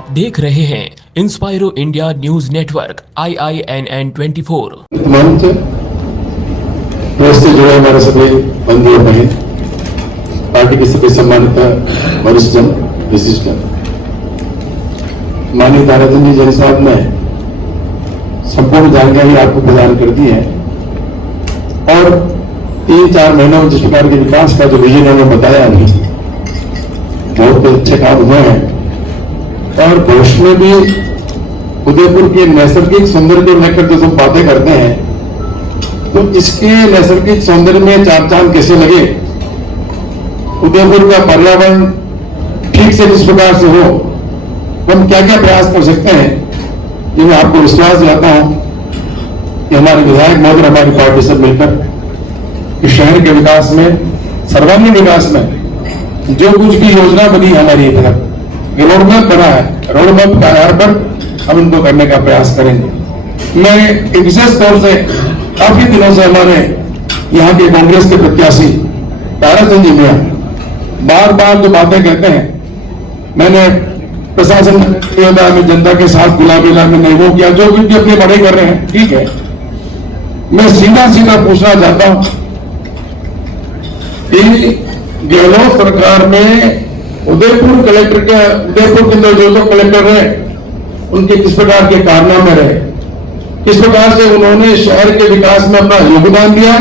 आप देख रहे हैं इंस्पायरो इंडिया न्यूज नेटवर्क IINN 24। मंच प्रेस से जुड़े हमारे सभी बंधु और बहन, पार्टी के सभी सम्मानित वरिष्ठ जन, विशिष्ट माननीय ताराचंद जी साहब ने संपूर्ण जानकारी आपको प्रदान कर दी है और 3-4 महीनों में जिस प्रकार के विकास का जो विजन उन्होंने बताया अभी, बहुत अच्छे काम हुए हैं और भविष्य में भी उदयपुर के नैसर्गिक सौंदर्य को लेकर जो सब बातें करते हैं, तो इसके नैसर्गिक सौंदर्य में चार चांद कैसे लगे, उदयपुर का पर्यावरण ठीक से जिस प्रकार से हो, हम क्या क्या प्रयास कर सकते हैं, ये मैं आपको विश्वास दिलाता हूं कि हमारे विधायक महोदय हमारी पार्टी से मिलकर इस शहर के विकास में, सर्वांगीण विकास में जो कुछ भी योजना बनी हमारी इधर रोडमैप बना है, रोडमैप के आधार पर हम इनको करने का प्रयास करेंगे। मैं विशेष तौर से काफी दिनों से हमारे यहाँ के कांग्रेस के प्रत्याशी ताराचंद जी मियां बार बार जो बातें कहते हैं, मैंने प्रशासन में जनता के साथ गुलाबी लाल में वो किया, जो भी अपने बड़े कर रहे हैं ठीक है। मैं सीधा सीधा पूछना चाहता हूं कि गहलोत सरकार में उदयपुर कलेक्टर के, उदयपुर के अंदर जो कलेक्टर रहे उनके किस प्रकार के कारनामे रहे, किस प्रकार से उन्होंने शहर के विकास में अपना योगदान दिया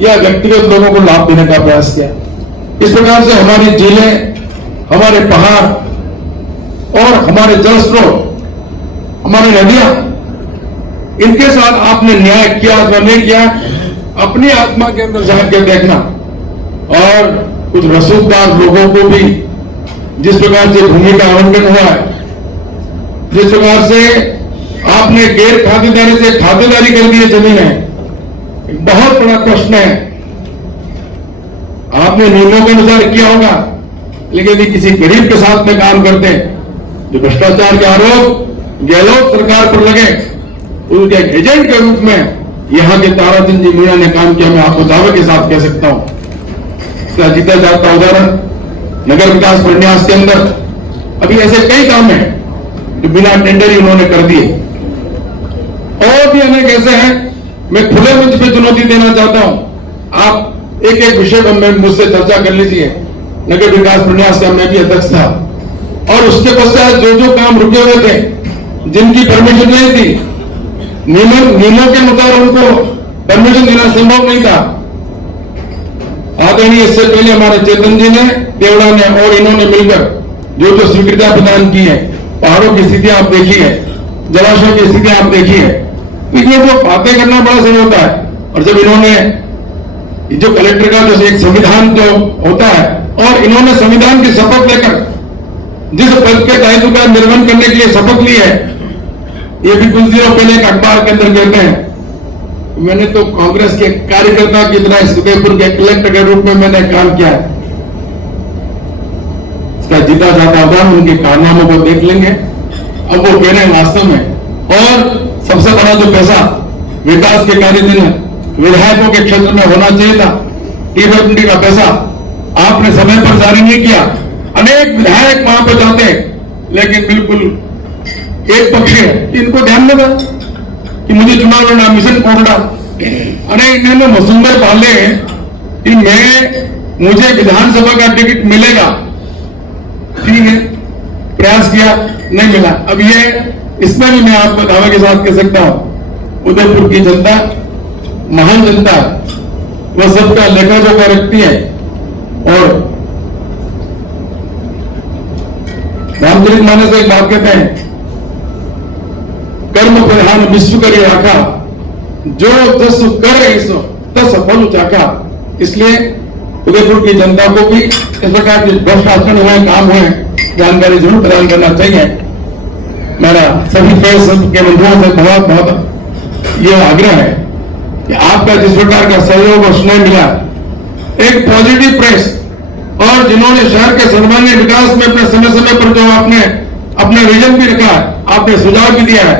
या व्यक्तिगत लोगों को लाभ देने का प्रयास किया। इस प्रकार से हमारी झीलें, हमारे पहाड़ और हमारे जल स्रोत, हमारी नदियां, इनके साथ आपने न्याय किया अथवा नहीं किया, अपनी आत्मा के अंदर जाकर देखना। और कुछ रसूखदार लोगों को भी जिस प्रकार से भूमि का आवंटन हुआ है, जिस प्रकार से आपने गैर खातेदारी से खातेदारी कर दी है जमीन है, एक बहुत बड़ा प्रश्न है। आपने नियमों के अनुसार किया होगा, लेकिन यदि किसी गरीब के साथ में काम करते हैं, जो भ्रष्टाचार के आरोप गहलोत सरकार पर लगे, उनके एजेंट के रूप में यहां के ताराचंद जी मीणा ने काम किया, मैं आपको दावे के साथ कह सकता हूं। इसका जीता जाता उदाहरण नगर विकास प्रन्यास के अंदर अभी ऐसे कई काम हैं जो बिना टेंडर ही उन्होंने कर दिए, और भी अनेक ऐसे हैं। मैं खुले मंच पे चुनौती देना चाहता हूं, आप एक एक विषय पर मुझसे चर्चा कर लीजिए। नगर विकास प्रन्यास का मैं भी अध्यक्ष था, और उसके पश्चात जो जो काम रुके हुए थे, जिनकी परमिशन नहीं थी, नियमों के मुताबिक उनको परमिशन देना संभव नहीं था, आदरणीय इससे पहले हमारे चेतन जी ने, देवड़ा ने और इन्होंने मिलकर जो जो स्वीकृतियां प्रदान की है, पहाड़ों की स्थिति आप देखी है, जलाशयों की स्थिति आप देखी है, तो ये जो बातें करना बड़ा सही होता है। और जब इन्होंने जो कलेक्टर का जो एक संविधान जो होता है, और इन्होंने संविधान की शपथ लेकर जिस पद के दायित्व का निर्वहन करने के लिए शपथ ली है, ये भी कुछ दिनों पहले एक अखबार के अंदर कहते हैं, मैंने तो कांग्रेस के कार्यकर्ता की तरह उदयपुर के कलेक्टर के रूप में मैंने काम किया है। इसका जीता जाता उदाहरण उनके कारनामों को देख लेंगे। अब वो कह रहे हैं वास्तव में, और सबसे बड़ा जो पैसा विकास के कार्य दिन विधायकों के क्षेत्र में होना चाहिए था, टी-20 का पैसा आपने समय पर जारी नहीं किया। अनेक विधायक वहां पर जाते हैं, लेकिन बिल्कुल एक पक्षी है, इनको ध्यान में था कि मुझे चुनाव लड़ना, मिशन कोरडा, अरे इन्होंने मसूंदर पाले कि मुझे विधानसभा का टिकट मिलेगा, ठीक है, प्रयास किया, नहीं मिला। अब ये इसमें भी मैं आपको दावे के साथ कह सकता हूं, उदयपुर की जनता महान जनता, वह सबका लेखा जोखा रखती है। और रामचरितमानस से एक बात कहते हैं, कर्म प्रधान विश्व करे आका, जो जस करे सो तस फल चाका। इसलिए उदयपुर की जनता को भी इस प्रकार के भ्रष्टाचार हुए, काम हुए, जानकारी जरूर प्रदान करना चाहिए। मेरा सभी प्रेस के बंधुओं से बहुत बहुत ये आग्रह है कि आपका जिस प्रकार का सहयोग और स्नेह मिला, एक पॉजिटिव प्रेस, और जिन्होंने शहर के सर्वांगीण विकास में अपने समय समय पर जो आपने अपना विजन भी रखा है, आपने सुझाव भी दिया है,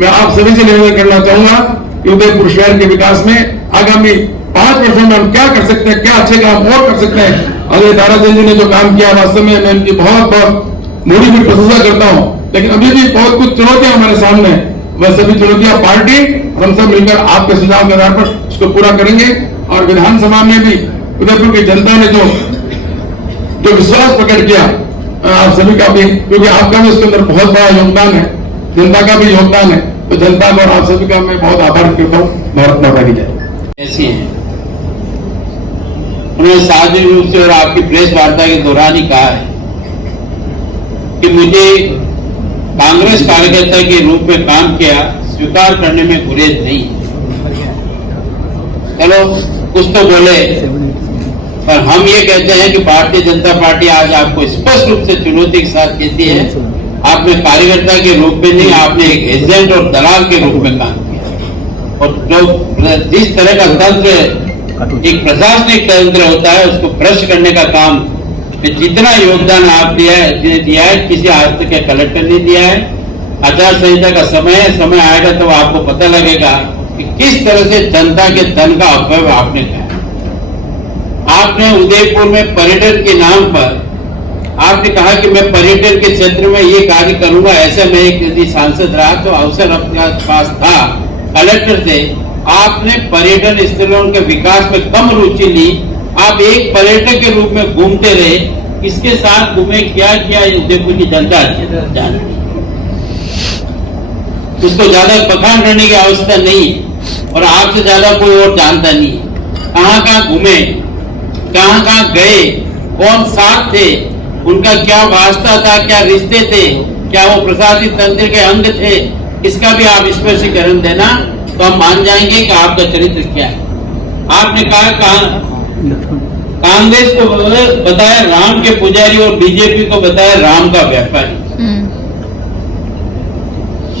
मैं आप सभी से निवेदन करना चाहूंगा कि उदयपुर शहर के विकास में आगामी 5 वर्षों में हम क्या कर सकते हैं, क्या अच्छे काम और कर सकते हैं। अगर ताराचंद जी ने जो काम किया, वास्तव में मैं इनकी बहुत बहुत मोटी प्रशंसा करता हूं। लेकिन अभी भी बहुत कुछ चुनौतियां हमारे सामने है। वह सभी चुनौतियां पार्टी और हम सब मिलकर आपके सुझाव के आधार पर उसको पूरा करेंगे। और विधानसभा में भी उदयपुर की जनता ने जो विश्वास प्रकट किया, आप सभी का भी, क्योंकि आपका भी उसके अंदर बहुत बड़ा योगदान है, जनता का भी योगदान है, तो जनता का और आप सभी का मैं बहुत आभार करता हूँ। भारत माता की जय। ऐसी है, उन्होंने सार्वजनिक रूप से और आपकी प्रेस वार्ता के दौरान ही कहा है कि मुझे कांग्रेस कार्यकर्ता के रूप में काम किया स्वीकार करने में गुरेज नहीं। चलो कुछ तो बोले, पर हम ये कहते हैं कि भारतीय जनता पार्टी आज आपको स्पष्ट रूप से चुनौती के साथ कहती है, आपने कार्यकर्ता के रूप में नहीं, आपने एक एजेंट और दलाल के रूप में काम किया। और जो जिस तरह का तंत्र, एक प्रशासनिक तंत्र होता है, उसको भ्रष्ट करने का काम जितना योगदान आप दिया है किसी आज तक के कलेक्टर ने दिया है। आचार संहिता का समय आएगा तो आपको पता लगेगा कि किस तरह से जनता के धन का अपव्यय आपने किया। आपने उदयपुर में पर्यटन के नाम पर आपने कहा कि मैं पर्यटन के क्षेत्र में ये कार्य करूंगा। ऐसा मैं एक यदि सांसद रहा तो अवसर अपने पास था, कलेक्टर थे, आपने पर्यटन स्थलों के विकास में कम रुचि ली। आप एक पर्यटक के रूप में घूमते रहे, किसके साथ घूमे, क्या किया, उदयपुर की जनता जानती है। उसको ज्यादा बखान करने की आवश्यकता नहीं, और आपसे ज्यादा कोई और जानता नहीं। कहाँ कहाँ घूमे, कहाँ कहाँ गए, कौन साथ थे, उनका क्या वास्ता था, क्या रिश्ते थे, क्या वो प्रशासनिक तंत्र के अंग थे, इसका भी आप स्पष्टीकरण देना तो हम मान जाएंगे कि आपका चरित्र क्या है। आपने कहा कांग्रेस को बताया राम के पुजारी और बीजेपी को बताया राम का व्यापारी।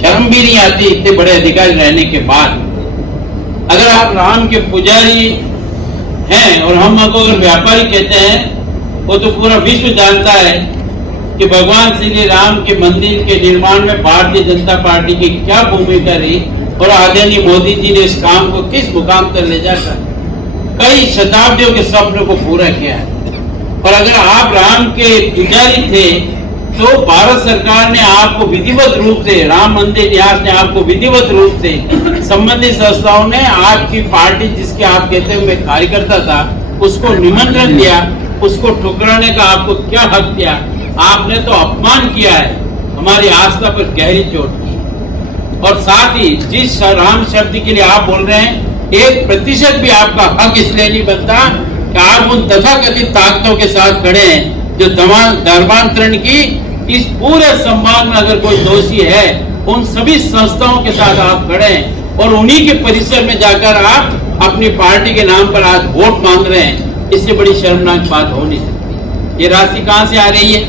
शर्म भी नहीं आती इतने बड़े अधिकारी रहने के बाद। अगर आप राम के पुजारी हैं और हम अगर व्यापारी कहते हैं, वो तो पूरा विश्व जानता है कि भगवान श्री राम के मंदिर के निर्माण में भारतीय जनता पार्टी की क्या भूमिका रही और आदरणीय मोदी जी ने इस काम को किस मुकाम तक ले जाकर कई शताब्दियों के स्वप्न को पूरा किया है। और अगर आप राम के पुजारी थे तो भारत सरकार ने आपको विधिवत रूप से, राम मंदिर न्यास ने आपको विधिवत रूप से, संबंधित संस्थाओं ने आपकी पार्टी जिसके आप कहते हुए कार्यकर्ता था उसको निमंत्रण दिया, उसको ठुकराने का आपको क्या हक दिया। आपने तो अपमान किया है, हमारी आस्था पर गहरी चोट की। और साथ ही जिस राम शब्द के लिए आप बोल रहे हैं, 1% भी आपका हक इसलिए नहीं बनता कि आप उन तथाकथित ताकतों के साथ खड़े हैं जो धर्मांतरण की इस पूरे संवाद में अगर कोई दोषी है, उन सभी संस्थाओं के साथ आप खड़े हैं और उन्हीं के परिसर में जाकर आप अपनी पार्टी के नाम पर आज वोट मांग रहे हैं। इससे बड़ी शर्मनाक बात हो नहीं सकती। ये राशि कहां से आ रही है?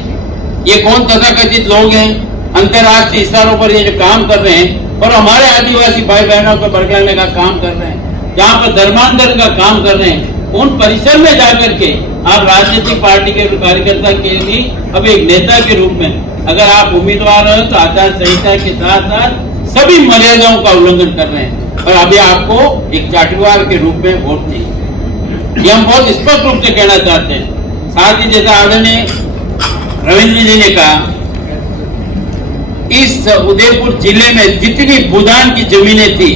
ये कौन तथाकथित लोग हैं अंतर्राष्ट्रीय इशारों पर ये जो काम कर रहे हैं और हमारे आदिवासी भाई बहनों को भड़काने का काम कर रहे हैं, जहाँ पर धर्मांतरण का काम कर रहे हैं, उन परिसर में जाकर के आप राजनीतिक पार्टी के कार्यकर्ता के लिए अब एक नेता के रूप में अगर आप उम्मीदवार हो तो आचार संहिता के साथ साथ सभी मर्यादाओं का उल्लंघन कर रहे हैं और अभी आपको एक जातिवार के रूप में वोट नहीं। ये हम बहुत स्पष्ट रूप से कहना चाहते हैं। साथ ही जैसा आदरणीय रविंद्र जी ने कहा, इस उदयपुर जिले में जितनी भूदान की जमीनें थी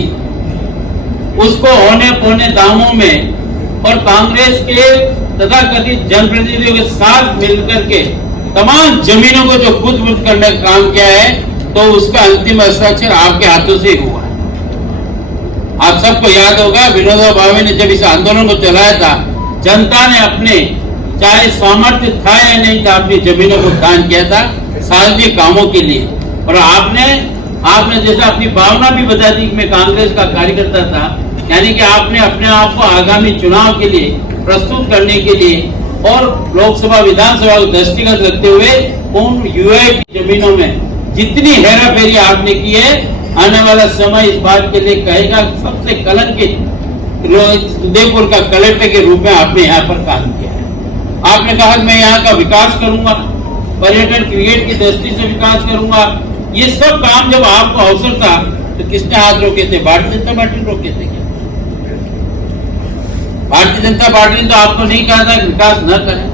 उसको होने पौने दामों में और कांग्रेस के तथाकथित जनप्रतिनिधियों के साथ मिलकर के तमाम जमीनों को जो खुद करने का काम किया है, तो उसका अंतिम हस्ताक्षर आपके हाथों से हुआ है। आप सबको याद होगा विनोबा भावे ने जब इस आंदोलन को चलाया था, जनता ने अपने चाहे सामर्थ्य था या नहीं था अपनी जमीनों को दान किया था सार्वजनिक कामों के लिए। और आपने जैसा अपनी भावना भी बता दी कि मैं कांग्रेस का कार्यकर्ता था, यानी कि आपने अपने आप को आगामी चुनाव के लिए प्रस्तुत करने के लिए और लोकसभा विधानसभा को दृष्टिगत रखते हुए उन यूआई की जमीनों में जितनी हेराफेरी आपने की है, आने वाला समय इस बात के लिए कहेगा सबसे कलंकित उदयपुर का कलेक्टर के रूप में आपने यहाँ पर काम किया है। आपने कहा कि मैं यहाँ का विकास करूंगा, पर्यटन क्रिएट की दृष्टि से विकास करूंगा। ये सब काम जब आपको अवसर था तो किसने हाथ रोके थे? भारतीय जनता पार्टी ने रोके थे क्या? भारतीय जनता पार्टी ने तो आपको नहीं कहा था कि विकास न करें।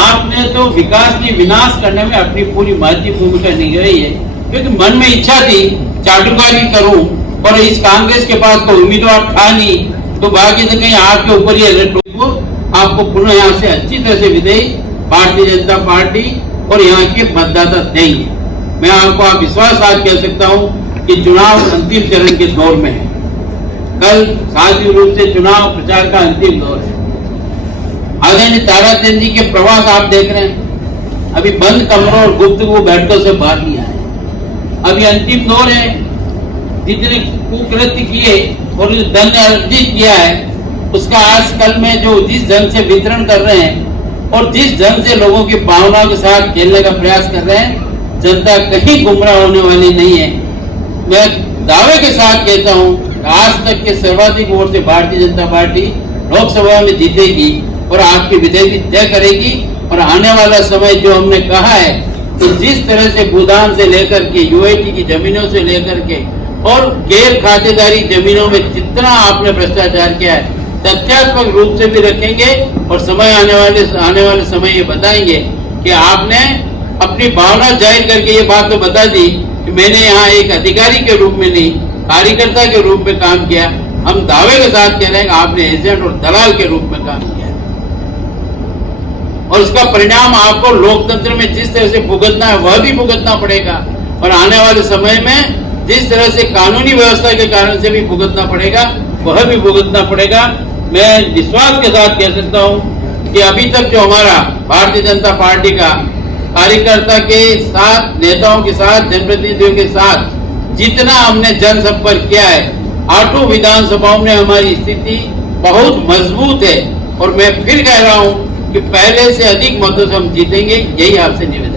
आपने तो विकास की विनाश करने में अपनी पूरी महत्वपूर्ण भूमिका निभाई है। क्योंकि मन में इच्छा थी चाटुकारी करूं और इस कांग्रेस के पास कोई उम्मीदवार था नहीं, तो बाकी से कहीं आपके ऊपर ही अलर्ट हो, आपको पुनः यहाँ से अच्छी तरह से विजयी भारतीय जनता पार्टी और यहाँ के मतदाता देंगे। मैं आपको आप विश्वास आज कह सकता हूँ कि चुनाव अंतिम चरण के दौर में है। कल साझी रूप से चुनाव प्रचार का अंतिम दौर है। आदरणीय ताराचंद जी के प्रवास आप देख रहे हैं, अभी बंद कमरों और गुप्तगू बैठकों से बाहर नहीं आए। अभी अंतिम दौर है। जितने कुकृत्य किए और जो धन अर्जित किया है उसका आज कल में जो जिस ढंग से वितरण कर रहे हैं और जिस ढंग से लोगों की भावनाओं के साथ खेलने का प्रयास कर रहे हैं, जनता कहीं गुमराह होने वाली नहीं है। मैं दावे के साथ कहता हूं, आज तक के सर्वाधिक वोट से भारतीय जनता पार्टी लोकसभा में जीतेगी और आपकी विजय भी तय करेगी। और आने वाला समय जो हमने कहा है, तो जिस तरह से भूदान से लेकर के यूआईटी की जमीनों से लेकर के और गैर खातेदारी जमीनों में जितना आपने भ्रष्टाचार किया है, तथ्यात्मक रूप से भी रखेंगे और समय आने वाले समय ये बताएंगे कि आपने अपनी भावना जाहिर करके ये बात तो बता दी कि मैंने यहाँ एक अधिकारी के रूप में नहीं, कार्यकर्ता के रूप में काम किया। हम दावे के साथ कह रहे हैं कि आपने एजेंट और दलाल के रूप में काम किया और उसका परिणाम आपको लोकतंत्र में जिस तरह से भुगतना है वह भी भुगतना पड़ेगा और आने वाले समय में जिस तरह से कानूनी व्यवस्था के कारण से भी भुगतना पड़ेगा वह भी भुगतना पड़ेगा। मैं विश्वास के साथ कह सकता हूं कि अभी तक जो हमारा भारतीय जनता पार्टी का कार्यकर्ता के साथ, नेताओं के साथ, जनप्रतिनिधियों के साथ जितना हमने जनसंपर्क किया है, 8 विधानसभाओं में हमारी स्थिति बहुत मजबूत है और मैं फिर कह रहा हूं कि पहले से अधिक मतों से हम जीतेंगे। यही आपसे निवेदन।